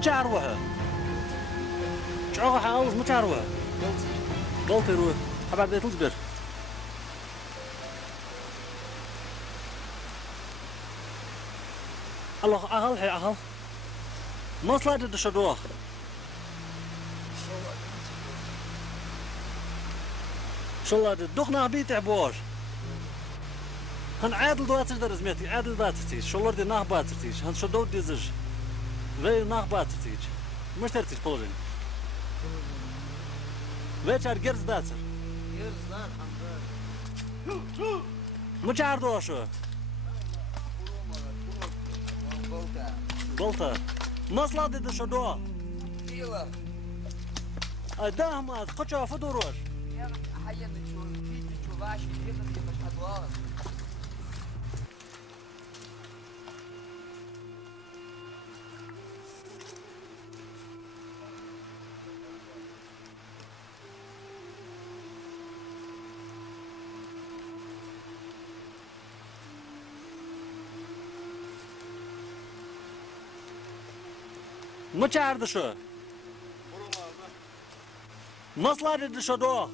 متعروها شعوها عاوز متعروها قلت روح حبا بدي تصبر الله أهل هي أهل ما صلت الشدوخ شو الله الدخنا بيت عبور هن عادل دواتر درزمتي عادل باترتيش شو الله دي ناه باترتيش هن شو دو ديزج وی نخ باترتیج مشترتیج پولین وی چار گرز داتر گرز دار همزار مچار دوشو بلتا مصلا دیده شو دو دیلا ده ما قچا فدوروش حاجه بتشوف باش كيف مش ادوار مچار دشو مصلا دیده شو دو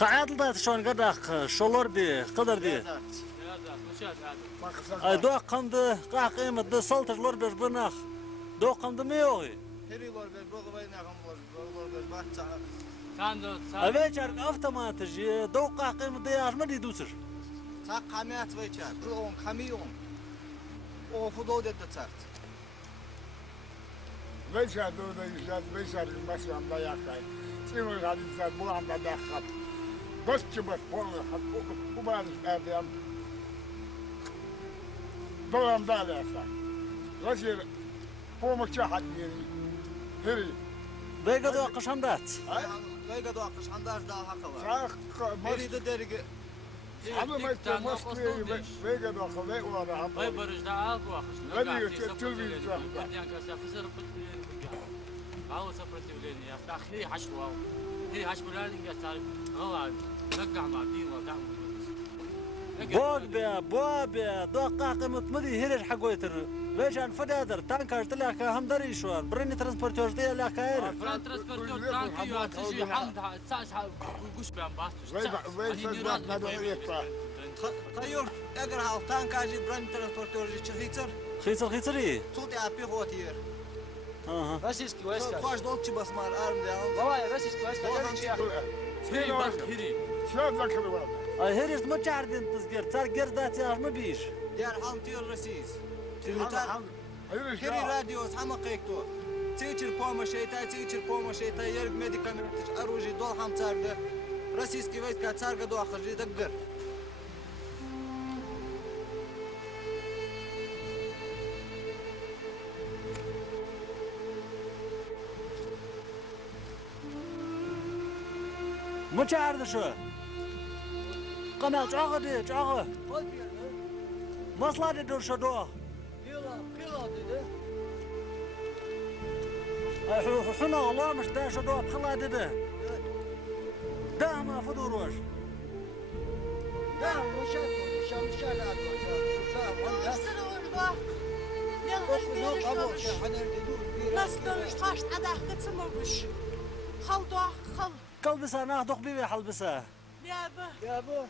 قاعد دات شلون قدق شلور دي قدر دي دو قمد قا قيمة دو سلطة لور بيش بناخ دو قمد ميوغي هري لور بيش بوغ بينا لور بيش بات أبيشر أفتماتج دو قا قيمة دياش ما دي دوسر تا قامات ويشار برون كاميون او فدو دد تسرت ويشار دو ديشار ويشار ماشي عم لا ياخاي سينو غادي تسال بو عم لا داخل بس بس بو وبعد ادم دو عم لا ياخاي رجل بو مكشا حد هري بيقدو قشم دات بيقدو قشم دات دا حقا مريد درجه أنا ما يتمسكني بيجا خلق ولا عم. ما يبرج دعاء واخش. هذه التلفزيون. يعني كذا فسر بتقولين هاو سفرت ولين يا أخي حشوة هي حشوة لا نقص غلط نقع مع دين ودعم. بوابيا دو قاقمة مدي هيرش حقويتر ويشان فدادر تانكاش تلاك هم دري شوان بريني ترانسبورتيوش دي لاك هير فران ترانسبورتيوش تانكي واتجي حمد ساس وقوش بيان باستش طيور اقرا هاو تانكاجي بريني ترانسبورتيوش خيصر صوتي ابي خوتير راسيسكي واسكا خوش دولتشي بس مال ارم ديال بابا راسيسكي واسكا هي بس هيري شو ذكر والله هيرش ما تعرضين تسجر صار قردات يا ما بيش ديال حمتير رسيس هيري راديوس حمقيكتو تيجر بوما شيتا يرق ميديكامنتش اروجي دول حم صار رسيسكي ويت كا صار قدو اخر جي دقر ما تعرض شو قمال جاغة مصلا دور شدو حنا والله مش دا شدو بخلا دده دا ما فدوروش دا مش قلبسا ناخدوك بيبي حلبسا يابا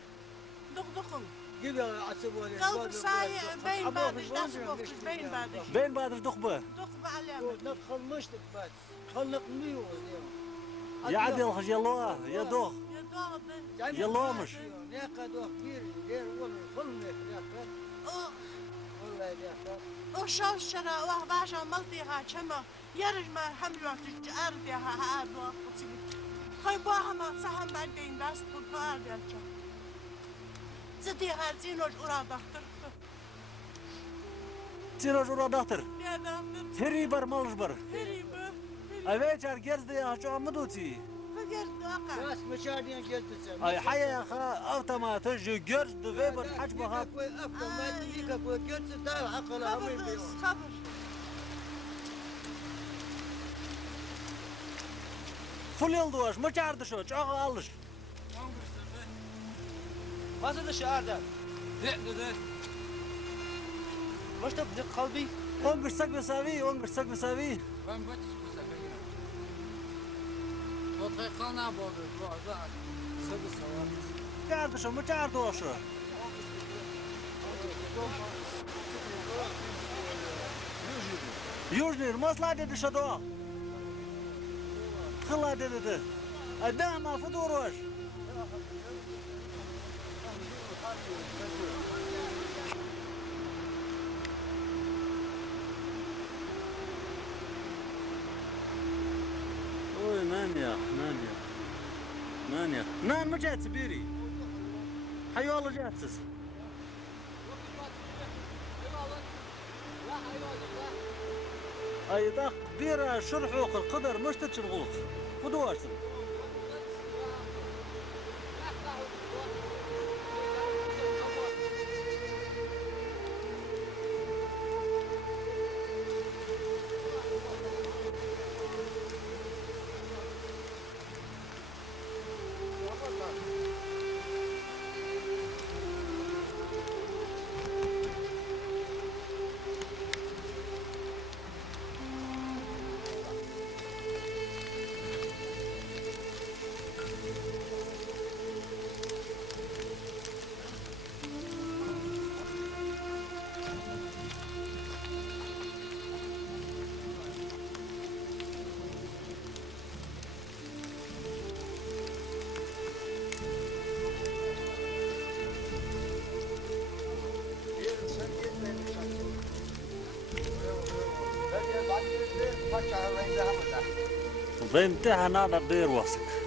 دقدقم جيب عصبوني قلب سايق بين بعدش داس وقتش بين بعدش بين بعدش دقبه دقب عليها ندخل مشتك بس خلق ميوز اليوم يا عدل خش يلا يا دوغ يا ضغط يلا مش ناقة دوخ كبير غير ولا خلنا ناقة والله ناقة وشال شرا وحباش عملتيها كما يرج ما حمل وقت أرديها هاد وقتي خي باها ما صحن بعدين بس تقول أرديها زدي هاتين وش أراد دكتور تيرا جورا دكتور يا دكتور تري بر مالجبر هريبة أبي جار جرز ده شو عمدوتي فجر دقة ناس مشاهدين جلد السنة أي حياة يا خا أوتوماتيك جرز ده فيبر حجمها أفضل ما تجيك أبو جلد ده عقل عمين بيوم خبر فل يلدوش ما تعرض شو تعال علش ما زاد الشعار ده ده مش تبدأ قلبي أنقش سق مساوي أنقش سق مساوي Ben bu çıkmışsa ben. O tıkana boğdu. Bu arada sıvı savar. تعرض شو ما تعرض شو يوجنير ما صلا دي شدوا خلا دي ده أدام فدوروش اوه نانيا نان ما جات بيري حي والله جاتس اي دق بيرة شرحوق القدر مش تتشنغوط فدواشتن بيمتها نادر دير واسك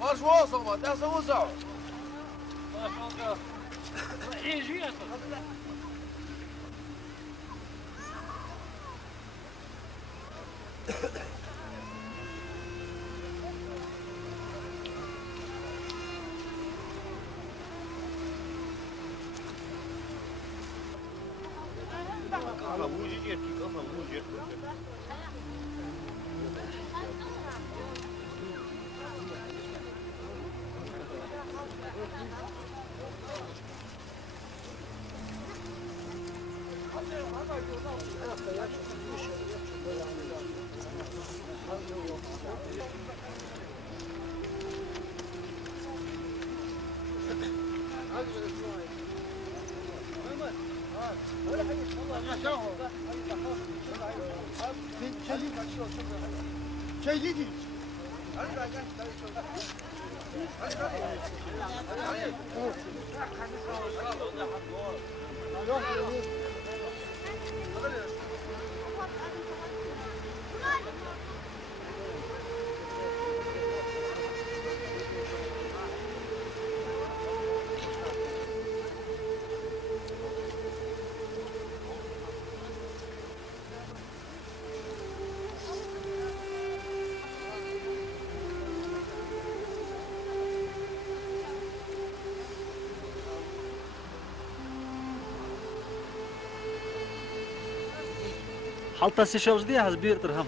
مارش واصل ما تحسن وسع يجي حالتا سيشلز دي هز بير درهم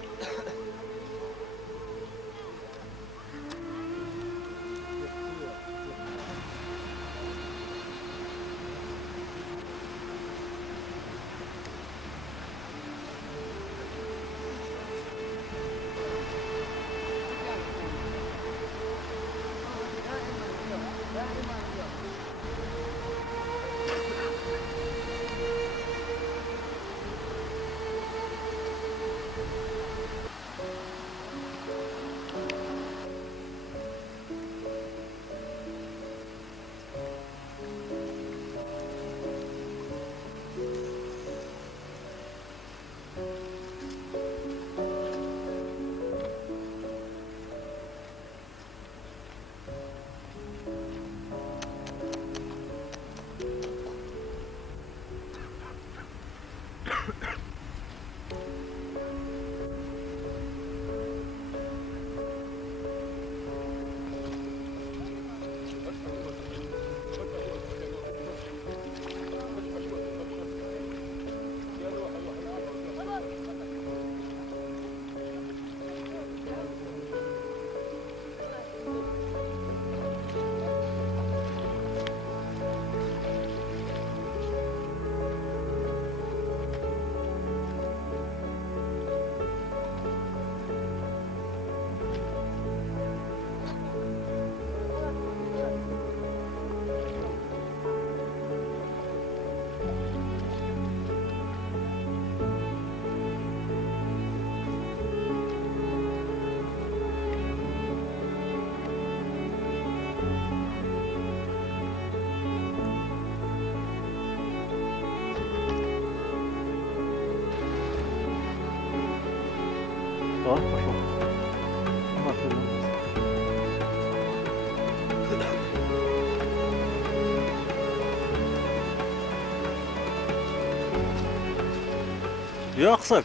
يقصك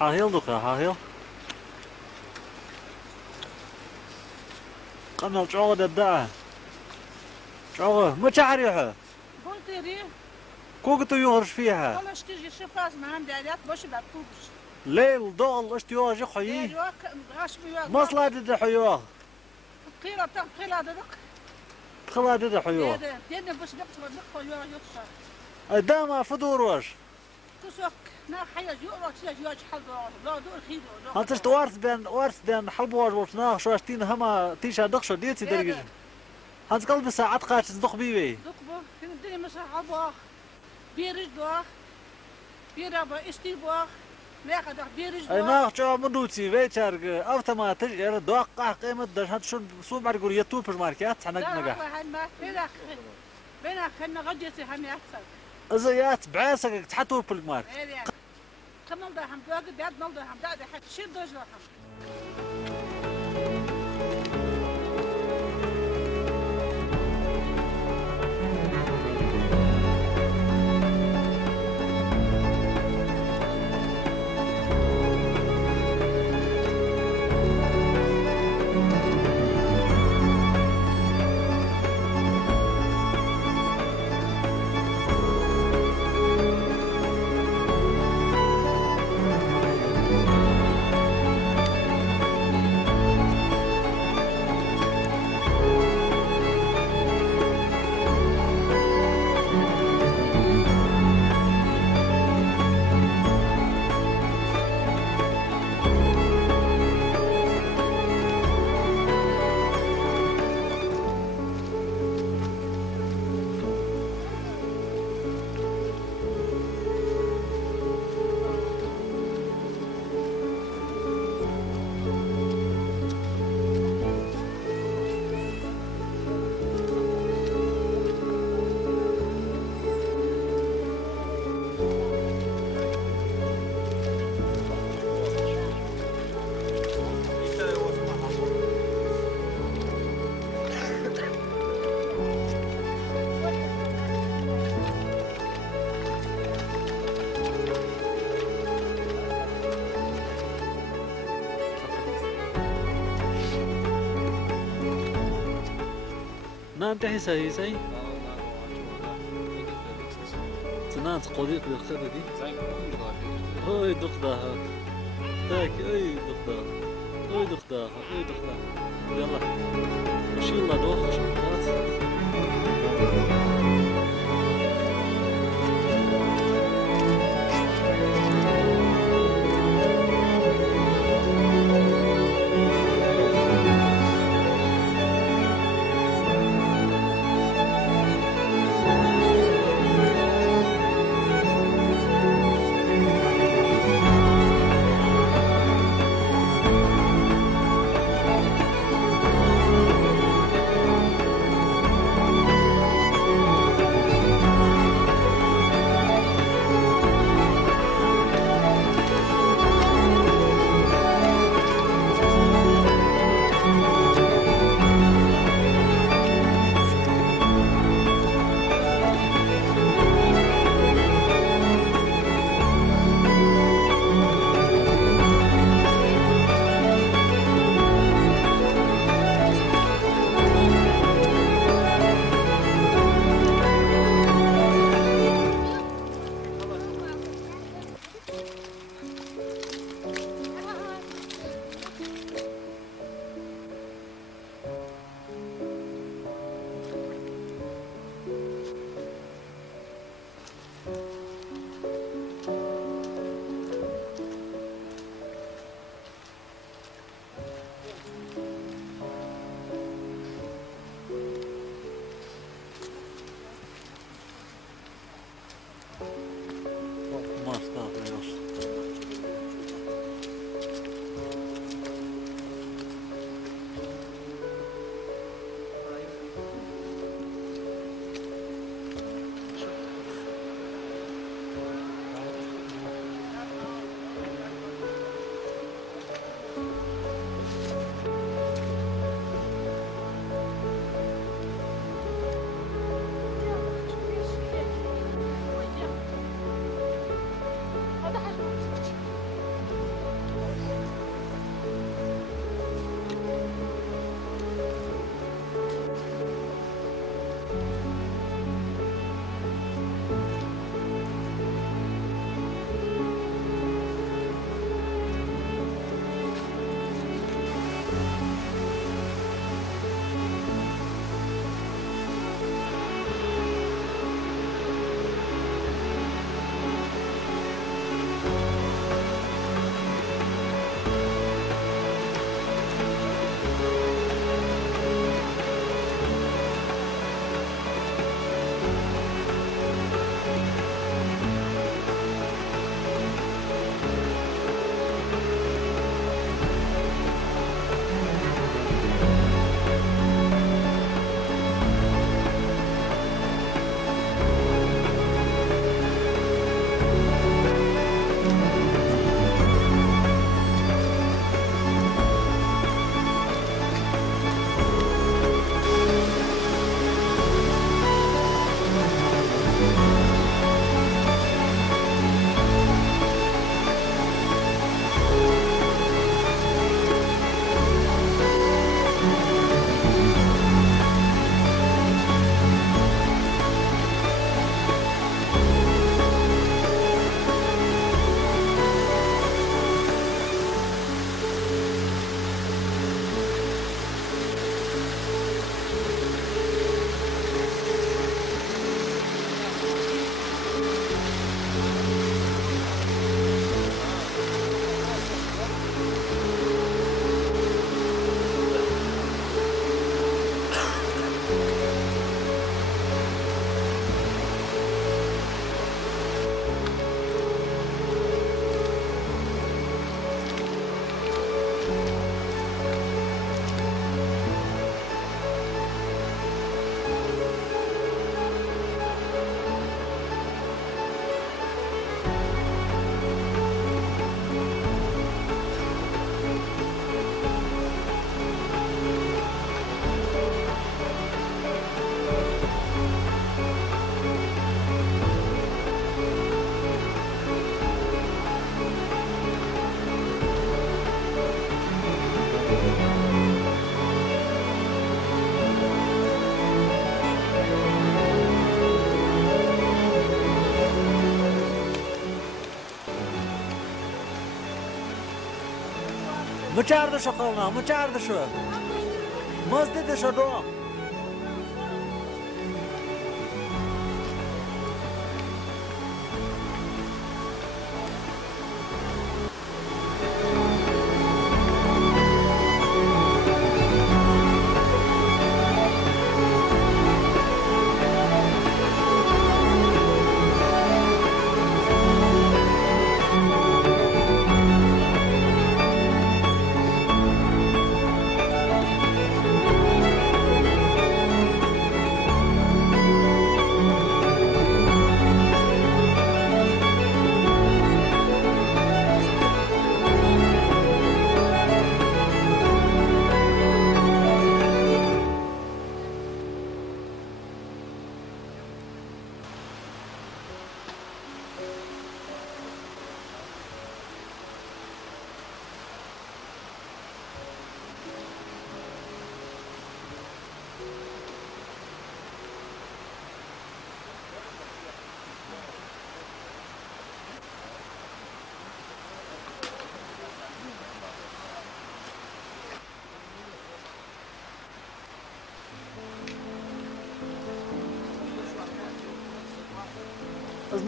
هاهيل دوكا هاهيل قمل شعوغ دبدعه شعوغ ما تعريحه قلت لي كوكتو يهرش فيها والله اشتري شفاز ما عندي عادات باش بعطوش ليل ضل اشتيواج حيي غاش بيوغ مصلا دد حيوغ قيلة قيلة دق خلا دد حيوغ دينا باش نقص نقص يوغ يقصر داما فدوروش كسوك نا حيا يوغ تسيج يوغ حلو لا دور خيدو هانتش وارث بين حلبوار وشنا شواشتين هما تيشا دقشو ديتي درجة هانت قلب ساعات قاتش دق بيوي دقبو في الدنيا مسح عبا بيرج بوغ بيرابا استي بوغ لاقا دق بيرج اي بوغ ناخ جو مدوتي ويتشارك اوتوماتيك ير دوقع قيمة دش هات شو سو معرقول يتوب الماركات حنا نجح بين خلنا غديتي هم يحصل ازيات بعاسك تحطوا في المارك كمل ده هم بيوغ داد نل ده هم داد حد شد دوج لهم نام تحي ساي ساي تنا كانت قضية الخير دي زي ما قلت هاي دقدها تاك اي دقدها اي دقدها اي دقدها يلا وش يلا دوخ مچارده شو قلنا مچارده شو مزده شو دو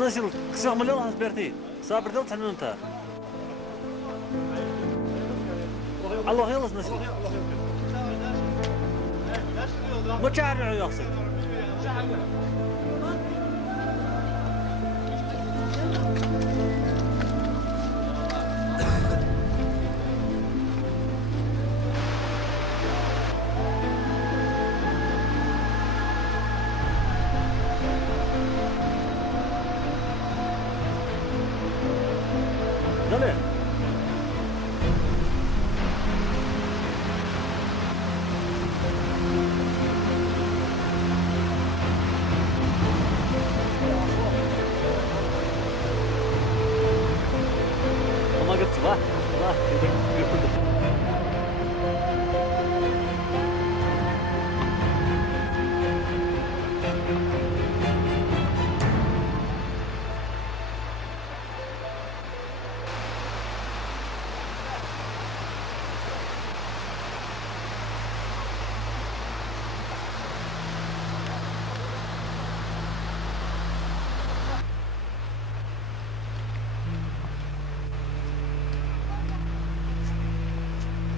نسيل كسر من الله سبرتي صابر دلت حنون تا الله يلص نسيل ما تعرف يقصد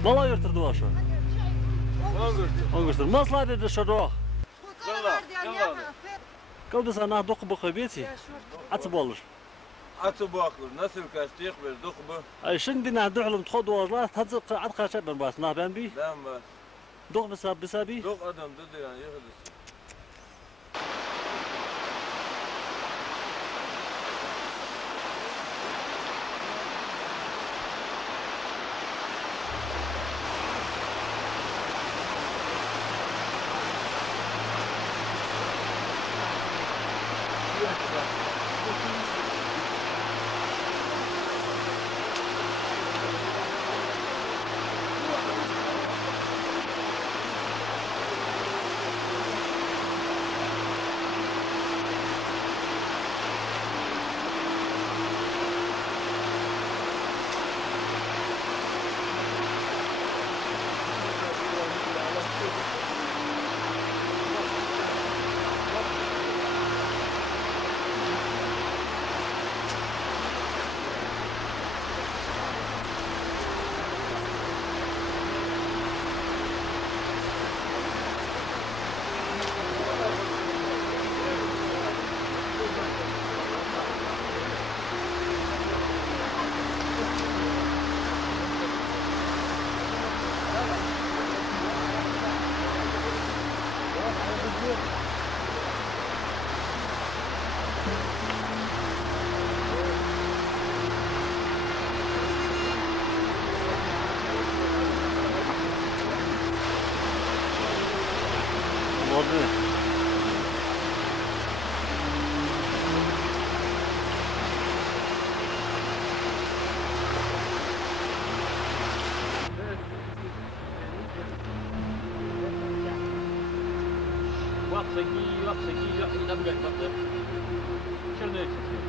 والله يرتدوا شو انقشتر ما صلادي دشدوخ كودس انا دوق بخبيتي اتبولش اتباكل نسل كاستيق بالدقبه اي شندنا دحلم تخد والله تزق عد خشب باس نابن بي دام بس دوق بسابي دوق ادم ضد يعني يخدس وقصي لم يحفظ شنو يكفي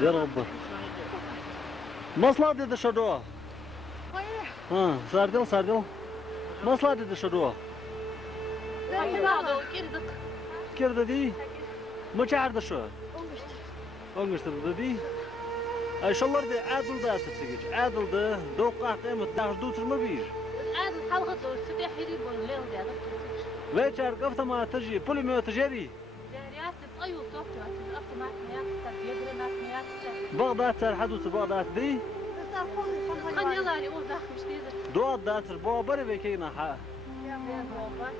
يا رب مصلحة دي شدوه ها ساردل مصلحة دي شدوه كيرد دي مشاعر ده شو أنجشت دي أي شلر دي عادل ده تسجج عادل ده دوقع قيمة داخل دوتر ما بيج عادل حلقة سبيع حريب والليل دي هذا ويشار قفت ما تجي بولي ما تجري جاريات تطيب توقع تلقى معك مياه تبيض ناس مياه بغداد صار حدوث بغداد دي خلني يلا اللي أقول داخل مش تيزر دوات داتر بوا بري بيكينا حا يا بابا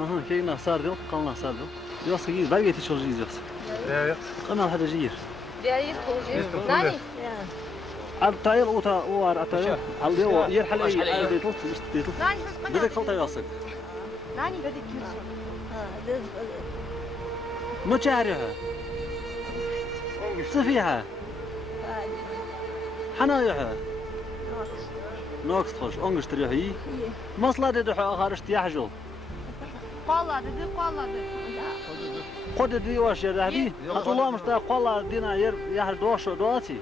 اها كينا ساردل قلنا ساردل يوصل جيز باقي تشغل جيز يوصل قلنا هذا جير جايز توجيه ناني عبد طاير اوتا وار طاير على يرحل اي بيطلط بيطلط بدك خلطه يوصل ناني بدك يوصل مشاعرها صفيحة حنايحها ناقص تخش أنجش تريحي مصلحة دحى آخرش يحجل قالة دي قالة دي خد دي واش يا رهبي أطلع مش قالة دينا يحر دوش دواتي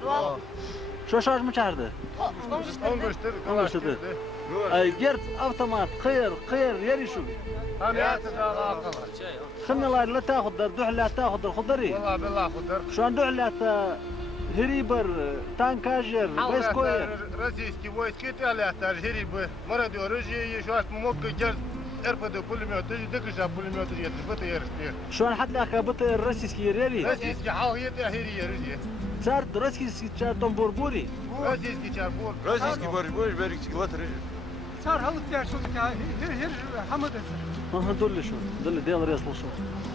شو شاش مشاعر ده أنجش تر أي جرت أوتومات خير يري شو خلنا لا تاخذ دوح لا تاخذ الخضري والله بالله خضر شو ندوح لا هريبر تانكاجر بسكوير روسيسكي войски تاع تاع هريب مرض ورجي شو ممكن جرد ارفض пулемет دكش пулемет يتبط يرستير شو حد لك بط الروسيسكي ريري روسيسكي حاول هري رجي صار روسيسكي تاع تنبوربوري روسيسكي تاع بور روسيسكي برجبوش بريكسكي وتر صار هلط تاع شو تاع هر حمد ها دول شو دول ديال ريس شو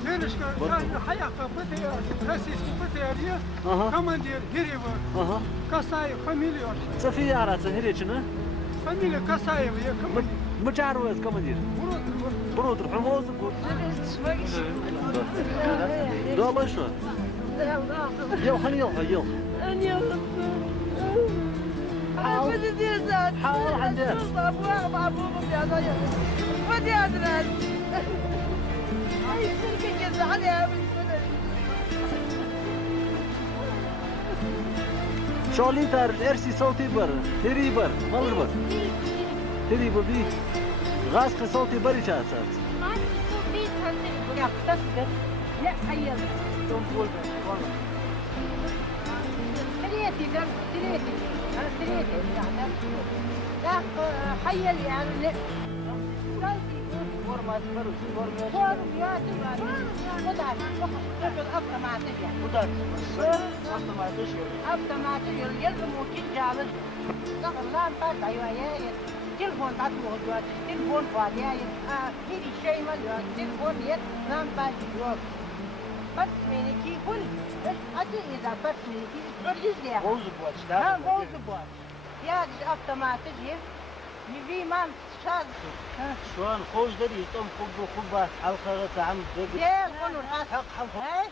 هرش كان حياقة بطي روسيسكي بطي اها كماندير هري اها كاساي فاميليا صفية عرات هري شنو فاميليا كاساي يا كماندير مجعروز كماندير برود حموز دول شو يو خليل حاول عندك شغلي تار الارسي صوتي بر هريبر مالبر هريبر دي غاسق صوتي بري شات لا حيل تريتي درب تريتي أنا تريتي لا حيل يعني لا فورمات فورم يا جماعة ودعم تجد أفضل مع تجي ودعم أفضل مع تجي يلزم وكيل جالس رقم لا نبات أيوة يا تلفون تعطوه جوات تلفون فاضي هيدي شيء ما تلفون يد نام باش جوات بس منكي كل أدي إذا بس منكي برجز ليه بوز بوش ها بوز بوش يا أفضل مع تجي يبي ما شاد شلون خوش دري تم خبات حلقة تعم ليه كل حق حق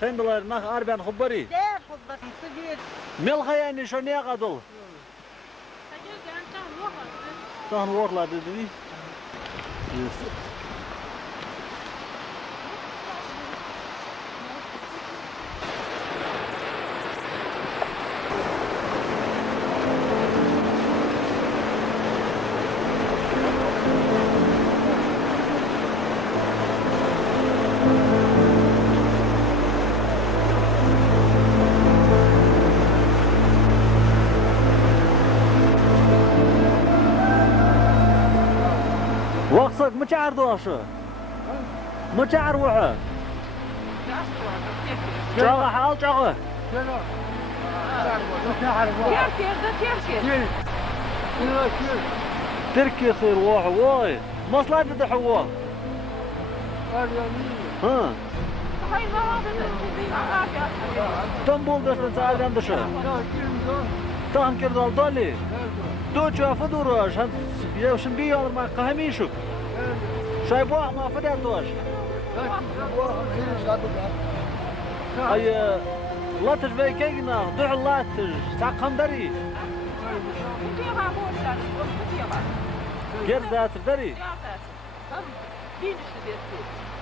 خين دولار ناخ أربعين خبري ليه خبط صغير ملخا يعني شو نيقدل تهن وقلا ددي وقصك مشاعر دوشه مشاعر وحه جاغة حال جاغة تركي يصير واحد واي مصلحة تدحوه ها تنبول دش من ساعة عند دشه تهم كردال دالي دو شافه دوراش هن يوشن بيال ما قهميشك شايبوه ما فدان دوش اي لاتش بيكينا دع لاتش ساق خندري Gel zaten deri. Ja, dat. Dan dienst ze dit.